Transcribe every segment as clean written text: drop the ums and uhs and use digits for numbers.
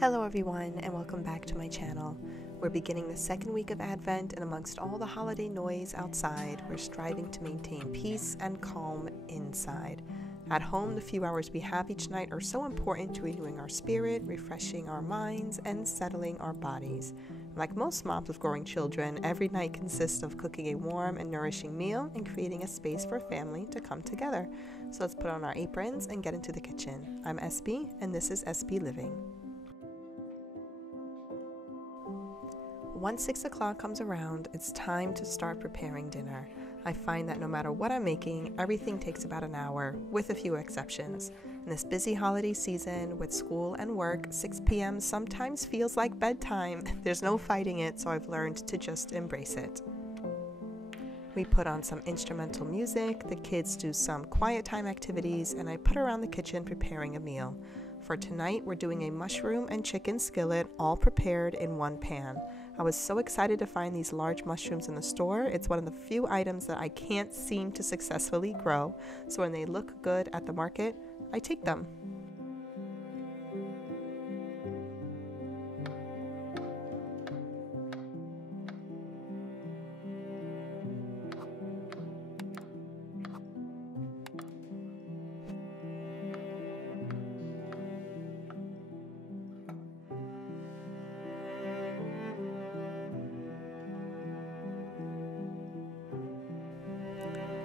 Hello everyone, and welcome back to my channel. We're beginning the second week of Advent, and amongst all the holiday noise outside, we're striving to maintain peace and calm inside. At home, the few hours we have each night are so important to renewing our spirit, refreshing our minds, and settling our bodies. Like most moms with growing children, every night consists of cooking a warm and nourishing meal and creating a space for family to come together. So let's put on our aprons and get into the kitchen. I'm SB, and this is SB Living. Once 6 o'clock comes around, it's time to start preparing dinner. I find that no matter what I'm making, everything takes about an hour, with a few exceptions. In this busy holiday season, with school and work, 6 p.m. sometimes feels like bedtime. There's no fighting it, so I've learned to just embrace it. We put on some instrumental music, the kids do some quiet time activities, and I put around the kitchen preparing a meal. For tonight, we're doing a mushroom and chicken skillet, all prepared in one pan. I was so excited to find these large mushrooms in the store. It's one of the few items that I can't seem to successfully grow, so when they look good at the market, I take them.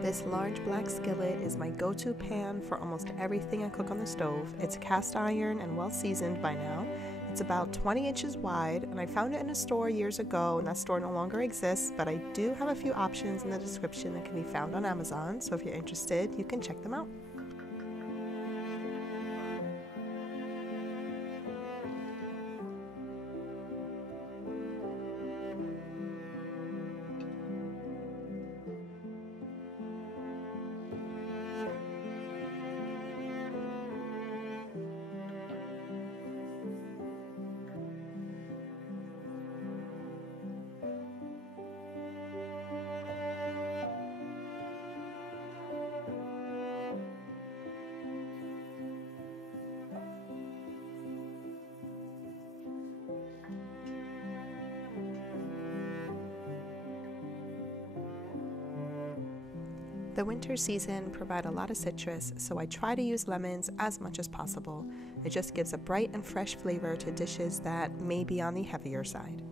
This large black skillet is my go-to pan for almost everything I cook on the stove. It's cast iron and well seasoned by now. It's about 20 inches wide, and I found it in a store years ago, and that store no longer exists, but I do have a few options in the description that can be found on Amazon, so if you're interested, you can check them out. The winter season provide a lot of citrus, so I try to use lemons as much as possible. It just gives a bright and fresh flavor to dishes that may be on the heavier side.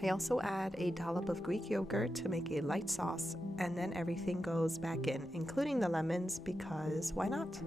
I also add a dollop of Greek yogurt to make a light sauce, and then everything goes back in, including the lemons, because why not?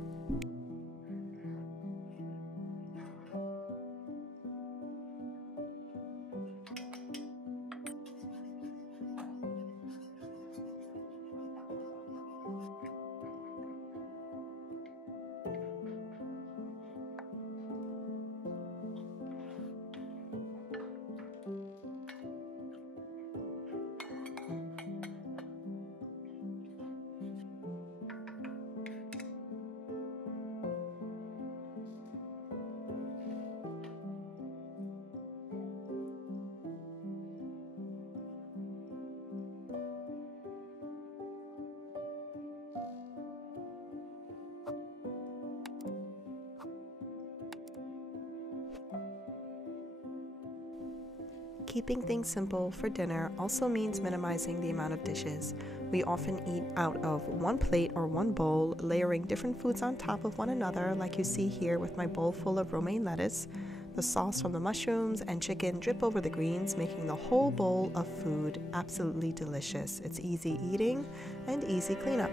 Keeping things simple for dinner also means minimizing the amount of dishes. We often eat out of one plate or one bowl, layering different foods on top of one another, like you see here with my bowl full of romaine lettuce. The sauce from the mushrooms and chicken drip over the greens, making the whole bowl of food absolutely delicious. It's easy eating and easy cleanup.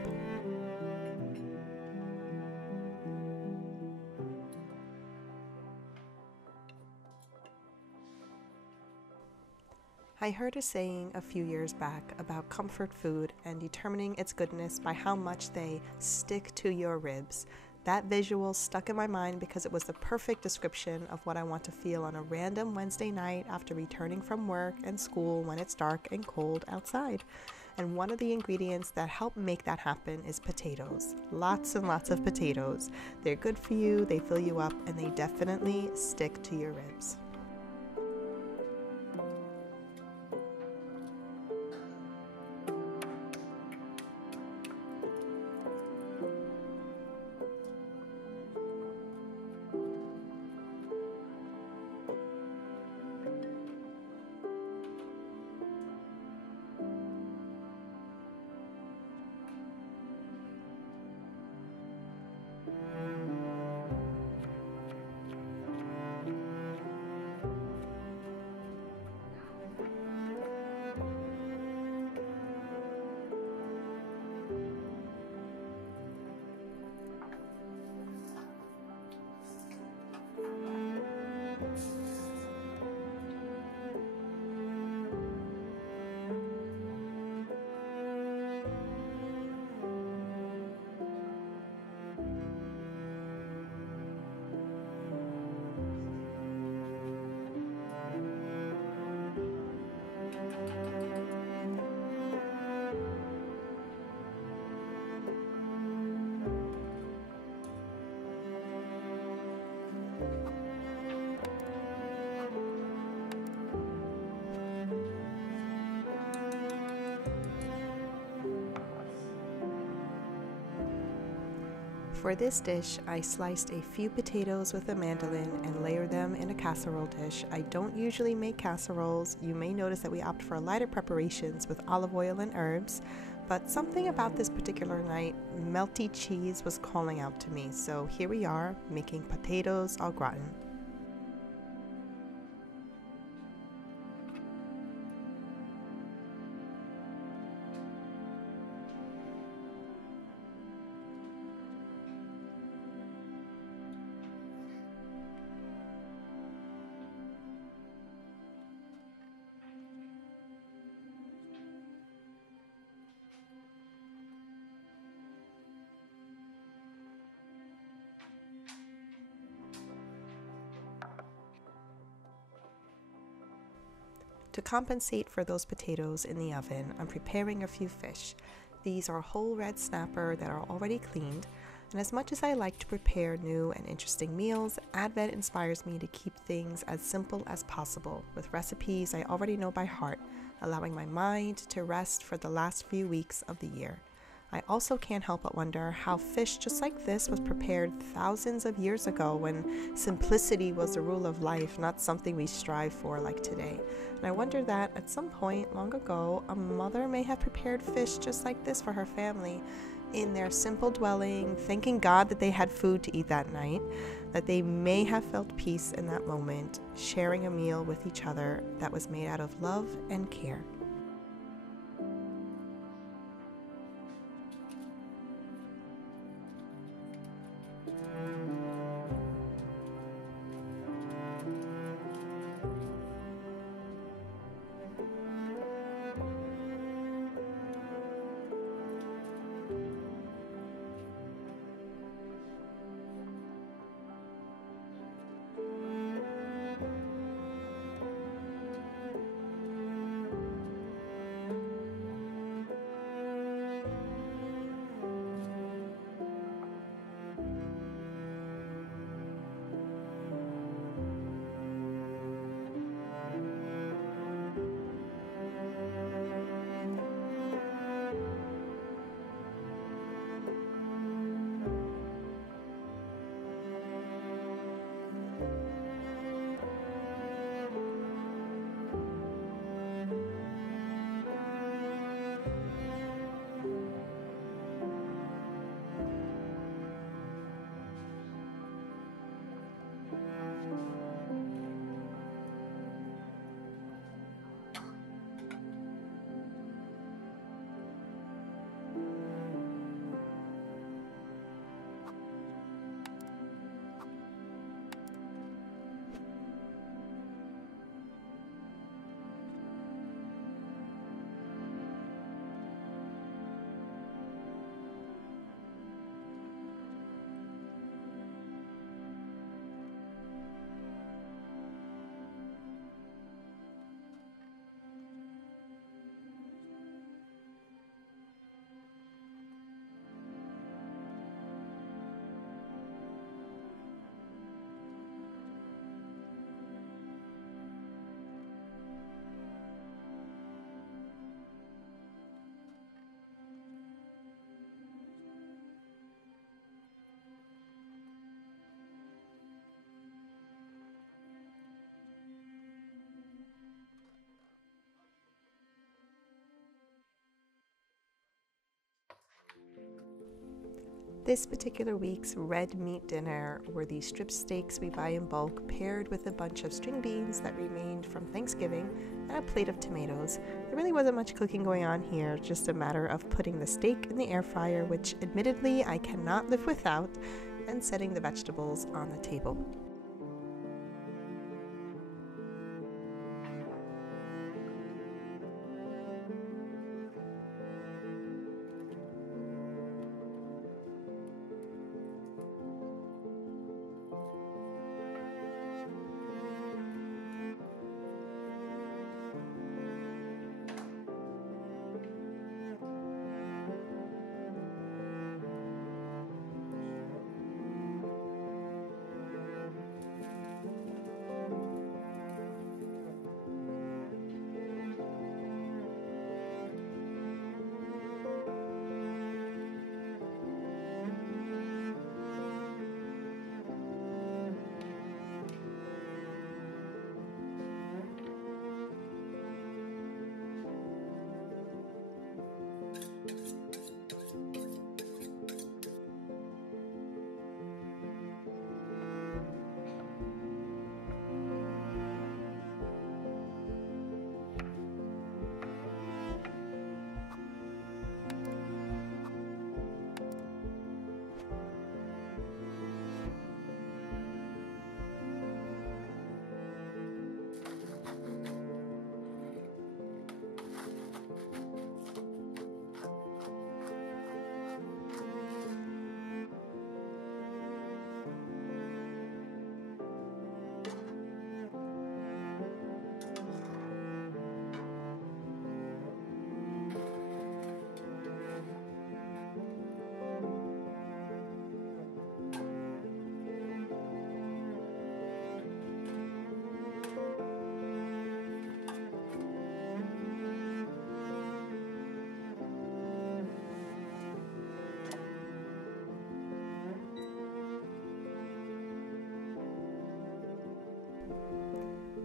I heard a saying a few years back about comfort food and determining its goodness by how much they stick to your ribs. That visual stuck in my mind because it was the perfect description of what I want to feel on a random Wednesday night after returning from work and school when it's dark and cold outside. And one of the ingredients that help make that happen is potatoes. Lots and lots of potatoes. They're good for you, they fill you up, and they definitely stick to your ribs. For this dish, I sliced a few potatoes with a mandolin and layered them in a casserole dish. I don't usually make casseroles. You may notice that we opt for lighter preparations with olive oil and herbs, but something about this particular night, melty cheese was calling out to me. So here we are, making potatoes au gratin. To compensate for those potatoes in the oven, I'm preparing a few fish. These are whole red snapper that are already cleaned, and as much as I like to prepare new and interesting meals, Advent inspires me to keep things as simple as possible with recipes I already know by heart, allowing my mind to rest for the last few weeks of the year. I also can't help but wonder how fish just like this was prepared thousands of years ago when simplicity was the rule of life, not something we strive for like today. And I wonder that at some point long ago, a mother may have prepared fish just like this for her family in their simple dwelling, thanking God that they had food to eat that night, that they may have felt peace in that moment, sharing a meal with each other that was made out of love and care. This particular week's red meat dinner were these strip steaks we buy in bulk, paired with a bunch of string beans that remained from Thanksgiving and a plate of tomatoes. There really wasn't much cooking going on here, just a matter of putting the steak in the air fryer, which admittedly I cannot live without, and setting the vegetables on the table.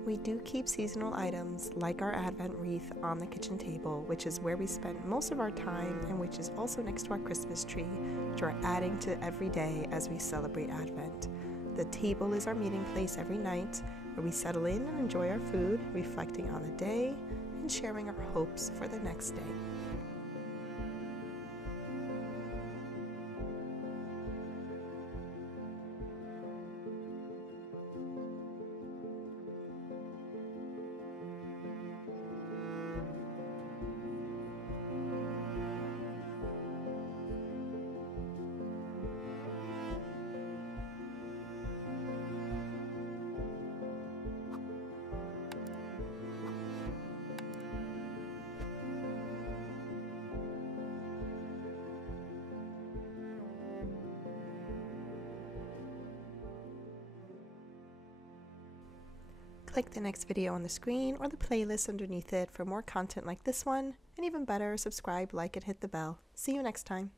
We do keep seasonal items like our Advent wreath on the kitchen table, which is where we spend most of our time and which is also next to our Christmas tree, which we're adding to every day as we celebrate Advent. The table is our meeting place every night where we settle in and enjoy our food, reflecting on the day and sharing our hopes for the next day. Click the next video on the screen or the playlist underneath it for more content like this one, and even better, subscribe, like, and hit the bell. See you next time.